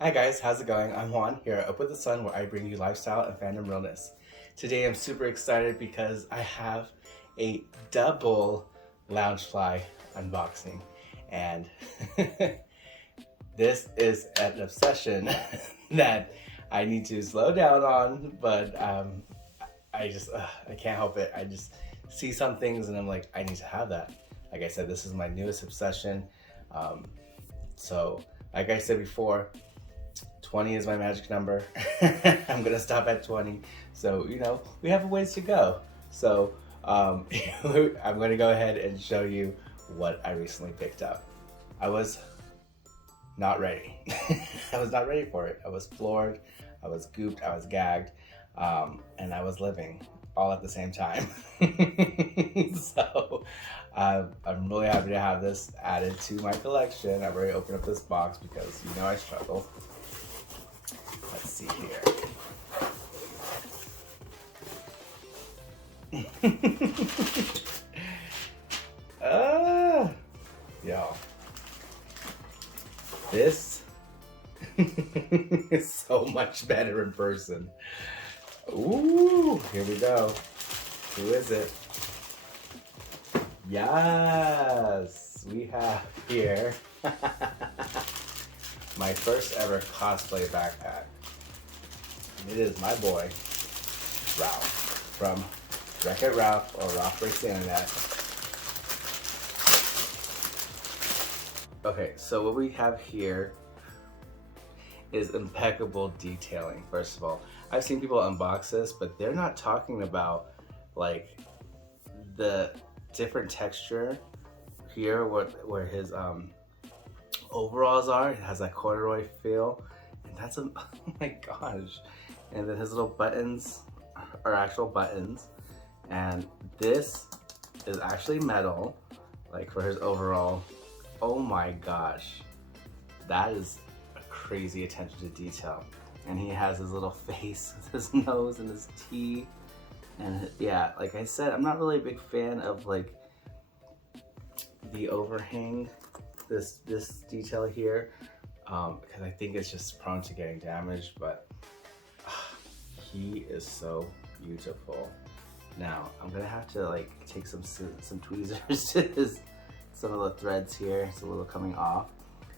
Hi guys, how's it going? I'm Juan here at Up with the Sun, where I bring you lifestyle and fandom realness. Today I'm super excited because I have a double Loungefly unboxing, and this is an obsession that I need to slow down on, but I can't help it. I just see some things and I'm like, I need to have that. Like I said, this is my newest obsession. Um, so, like I said before, 20 is my magic number. I'm gonna stop at 20. So, we have a ways to go. So, I'm gonna go ahead and show you what I recently picked up. I was not ready. I was not ready for it. I was floored, I was gooped, I was gagged, and I was living all at the same time. So, I'm really happy to have this added to my collection. I've already opened up this box because I struggle. Let's see here. Y'all, this is so much better in person. Ooh, here we go. Who is it? Yes, we have here my first ever cosplay backpack. And it is my boy, Ralph, from Wreck-It Ralph or Ralph Breaks the Internet. Okay, so what we have here is impeccable detailing. First of all, I've seen people unbox this, but they're not talking about like the different texture here, where his overalls are. It has that corduroy feel, and that's oh my gosh. And then his little buttons are actual buttons, and this is actually metal, like for his overall. Oh my gosh, that is a crazy attention to detail. And he has his little face with his nose and his teeth. And yeah, like I said, I'm not really a big fan of like the overhang, this detail here, because I think it's just prone to getting damaged, but he is so beautiful. Now, I'm gonna have to like take some tweezers to some of the threads here. It's a little coming off,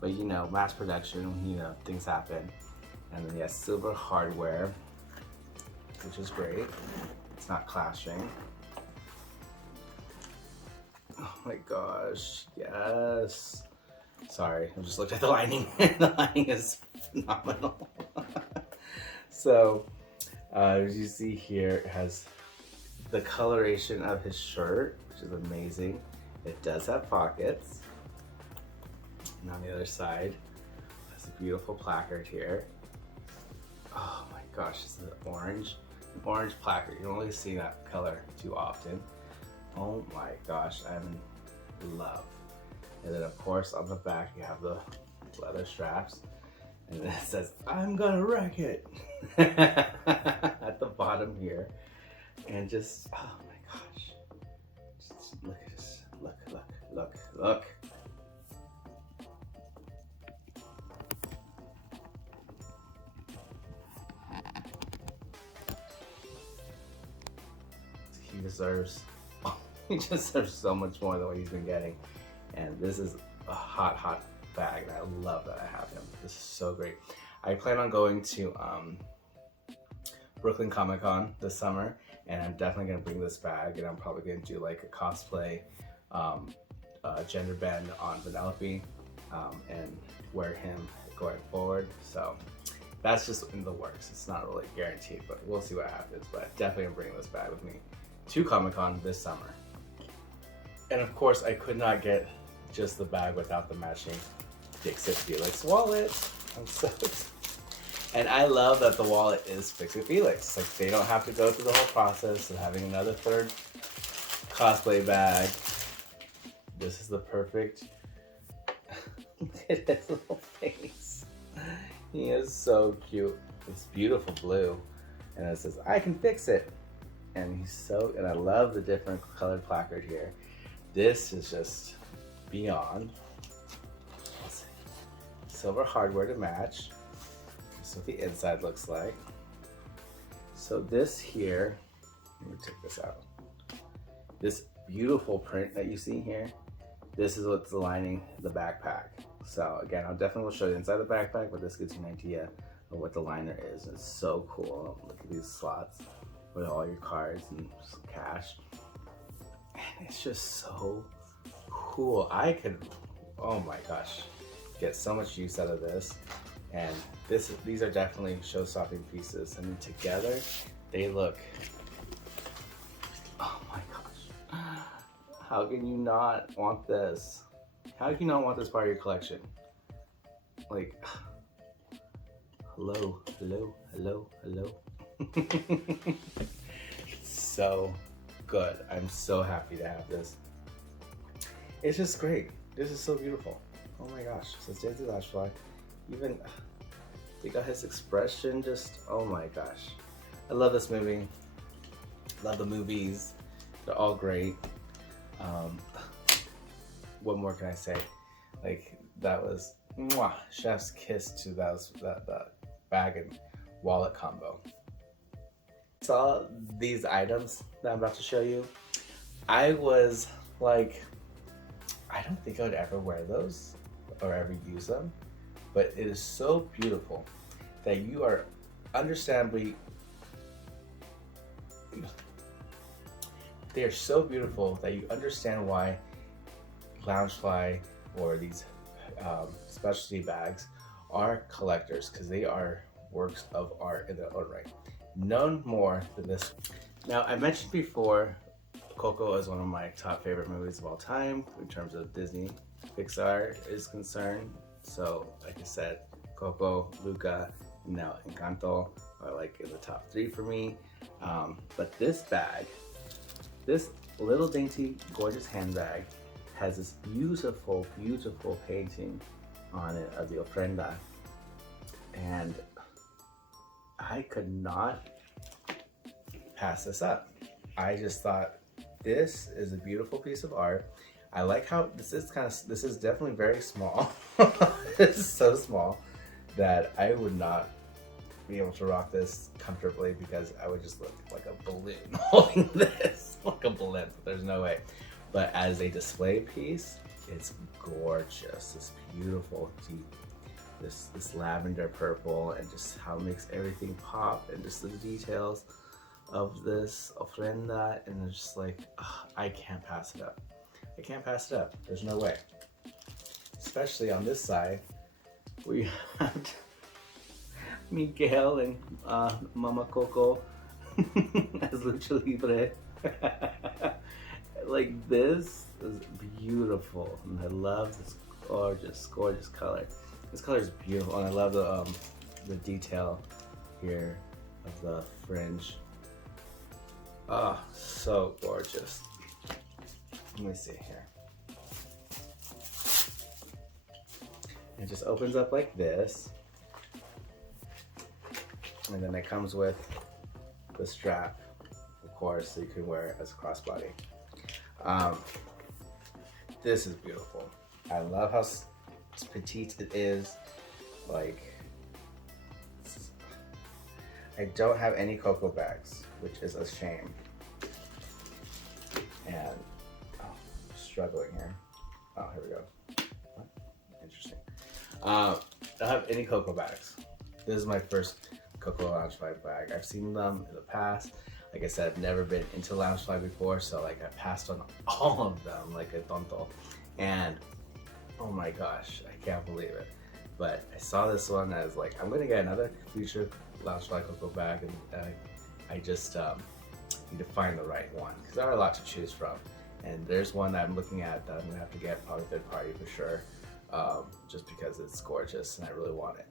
but mass production, things happen. And then he has silver hardware, which is great. It's not clashing. Oh my gosh, yes. Sorry, I just looked at the lining. The lining is phenomenal. So, as you see here, it has the coloration of his shirt, which is amazing. It does have pockets. And on the other side, there's a beautiful placard here. Oh my gosh, this is an orange placard. You don't really see that color too often. Oh my gosh, I'm in love. And then of course on the back you have the leather straps, and then it says, "I'm gonna wreck it" at the bottom here. And just, oh my gosh, just look at this, look. He deserves so much more than what he's been getting. And this is a hot bag, and I love that I have him. This is so great. I plan on going to Brooklyn Comic Con this summer, and I'm definitely gonna bring this bag, and I'm probably gonna do like a cosplay gender bend on Vanellope, and wear him going forward. So that's just in the works. It's not really guaranteed, but we'll see what happens. But definitely gonna bring this bag with me to Comic Con this summer. And of course, I could not get just the bag without the matching Fix It Felix wallet. I'm so excited. And I love that the wallet is Fix It Felix. Like, they don't have to go through the whole process of having another third cosplay bag. This is the perfect. Look at his little face. He is so cute. It's beautiful blue. And it says, "I can fix it." And and I love the different colored placard here. This is just beyond. Silver hardware to match. what the inside looks like. So this here, let me take this out. This beautiful print that you see here, this is what's lining the backpack. So again, I'll definitely show you inside the backpack, but this gives you an idea of what the liner is. It's so cool. Look at these slots with all your cards and cash. And it's just so cool. I could, oh my gosh, get so much use out of this. And these are definitely show-stopping pieces. I mean, together, they look, oh my gosh. How can you not want this? How can you not want this part of your collection? Like, hello, hello, hello, hello. So good. I'm so happy to have this. It's just great. This is so beautiful. Oh my gosh. So it's Daisy Loungefly. Even, they got his expression just, oh my gosh. I love this movie. Love the movies. They're all great. What more can I say? Like, that was, mwah, chef's kiss to that bag and wallet combo. Saw these items that I'm about to show you. I was like, I don't think I would ever wear those or ever use them, but it is so beautiful that you are understandably, they are so beautiful that you understand why Loungefly or these specialty bags are collectors, because they are works of art in their own right. None more than this. Now, I mentioned before, Coco is one of my top favorite movies of all time in terms of Disney Pixar is concerned. So, like I said, Coco, Luca, and now Encanto are like in the top 3 for me. But this bag, this little dainty, gorgeous handbag, has this beautiful, beautiful painting on it of the ofrenda. And I could not pass this up. I just thought, this is a beautiful piece of art. I like how this is definitely very small. It's so small that I would not be able to rock this comfortably because I would just look like a balloon holding this, like a balloon. There's no way. But as a display piece, it's gorgeous. It's beautiful, deep, this lavender purple, and just how it makes everything pop, and just the details of this ofrenda, and it's just like, I can't pass it up. I can't pass it up. There's no way. Especially on this side, we have Miguel and Mama Coco as Lucha Libre. Like, this is beautiful, and I love this gorgeous, gorgeous color. This color is beautiful, and I love the detail here of the fringe. Oh, so gorgeous. Let me see here. It just opens up like this, and then it comes with the strap, of course, so you can wear it as a crossbody. This is beautiful. I love how petite it is. Like, I don't have any Coco bags, which is a shame. And I'm struggling here. Oh, here we go. Interesting. I don't have any Coco bags. This is my first Coco Loungefly bag. I've seen them in the past. Like I said, I've never been into Loungefly before, so like I passed on all of them like a tonto. And oh my gosh, I can't believe it. But I saw this one, I was like, I'm gonna get another future Loungefly Coco bag, and I just need to find the right one, because there are a lot to choose from. And there's one that I'm looking at that I'm gonna have to get, probably third party for sure, just because it's gorgeous and I really want it.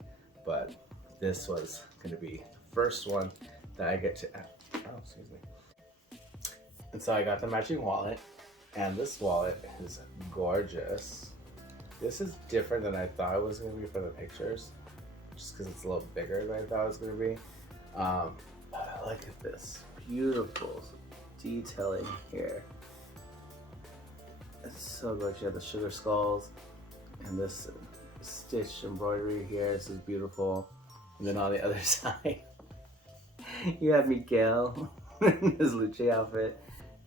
But this was gonna be the first one that I get to, oh, excuse me. And so I got the matching wallet, and this wallet is gorgeous. This is different than I thought it was gonna be for the pictures, just because it's a little bigger than I thought it was gonna be. Look at this beautiful detailing here. It's so gorgeous. You have the sugar skulls and this stitch embroidery here. This is beautiful. And then on the other side, you have Miguel in his Luce outfit,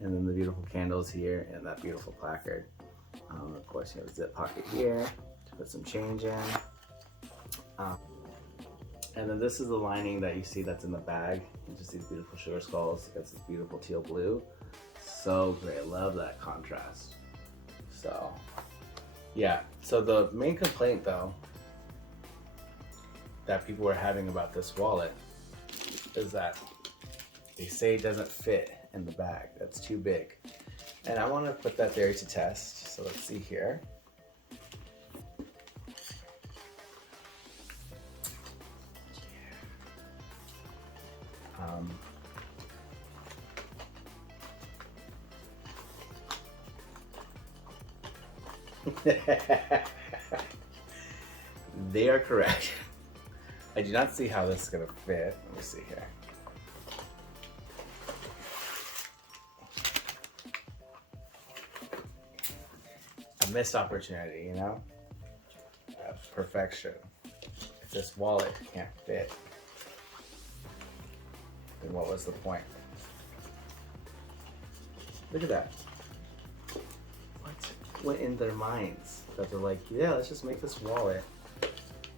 and then the beautiful candles here, and that beautiful placard. Of course, you have a zip pocket here to put some change in. And then this is the lining that you see that's in the bag. You just see these beautiful sugar skulls. It gets this beautiful teal blue. So great, I love that contrast. So, yeah. So the main complaint though, that people were having about this wallet is that they say it doesn't fit in the bag. That's too big. And I want to put that theory to test. So let's see here. They are correct. I do not see how this is gonna fit. Let me see here. A missed opportunity, you know? Perfection. If this wallet can't fit, then what was the point? Look at that. What went in their minds that they're like, yeah, let's just make this wallet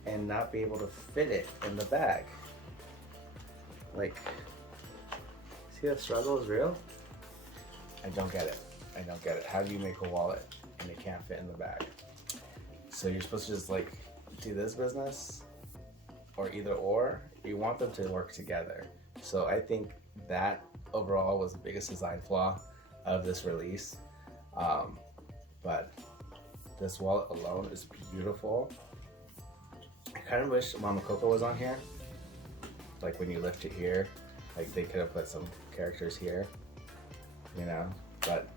and not be able to fit it in the bag? Like, see that struggle is real? I don't get it. I don't get it. How do you make a wallet and it can't fit in the bag? So you're supposed to just like do this business, or either or? You want them to work together. So I think that overall was the biggest design flaw of this release. But this wallet alone is beautiful. I kind of wish Mama Coco was on here. Like when you lift it here, like they could have put some characters here, you know, but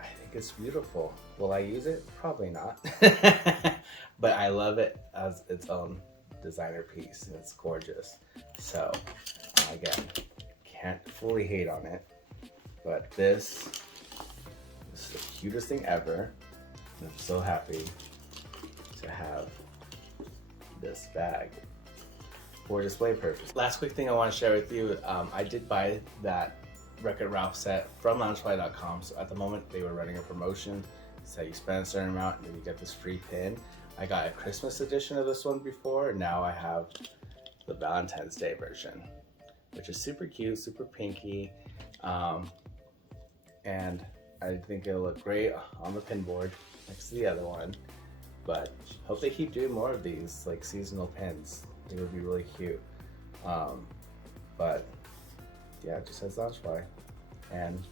I think it's beautiful. Will I use it? Probably not. But I love it as its own designer piece, and it's gorgeous. So again, can't fully hate on it, but this is the cutest thing ever. And I'm so happy to have this bag for display purpose. Last quick thing I want to share with you, I did buy that Wreck-It Ralph set from Loungefly.com. So at the moment they were running a promotion. So you spend a certain amount and then you get this free pin. I got a Christmas edition of this one before, and now I have the Valentine's Day version, which is super cute, super pinky, and I think it'll look great on the pin board next to the other one. But hope they keep doing more of these like seasonal pins. It would be really cute. But yeah, it just says Loungefly, and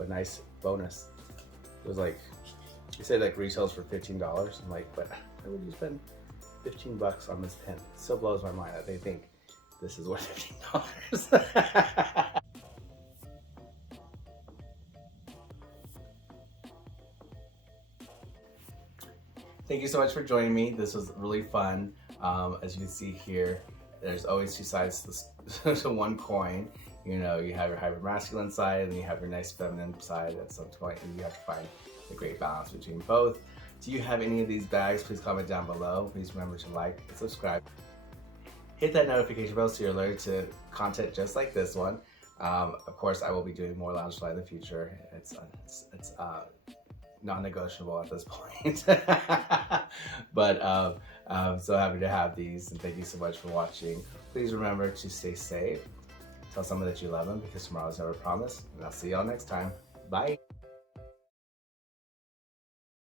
a nice bonus. It was like, you said like retails for $15. I'm like, but why would you spend $15 on this pin? It still blows my mind that they think this is worth $15. Thank you so much for joining me. This was really fun. As you can see here, there's always two sides to one coin. You know, you have your hyper masculine side and you have your nice feminine side at some point, and you have to find a great balance between both. Do you have any of these bags? Please comment down below. Please remember to like and subscribe. Hit that notification bell so you're alerted to content just like this one. Of course, I will be doing more Loungefly in the future. It's non-negotiable at this point. But I'm so happy to have these, and thank you so much for watching. Please remember to stay safe. Tell someone that you love them, because tomorrow's never promised. And I'll see y'all next time. Bye.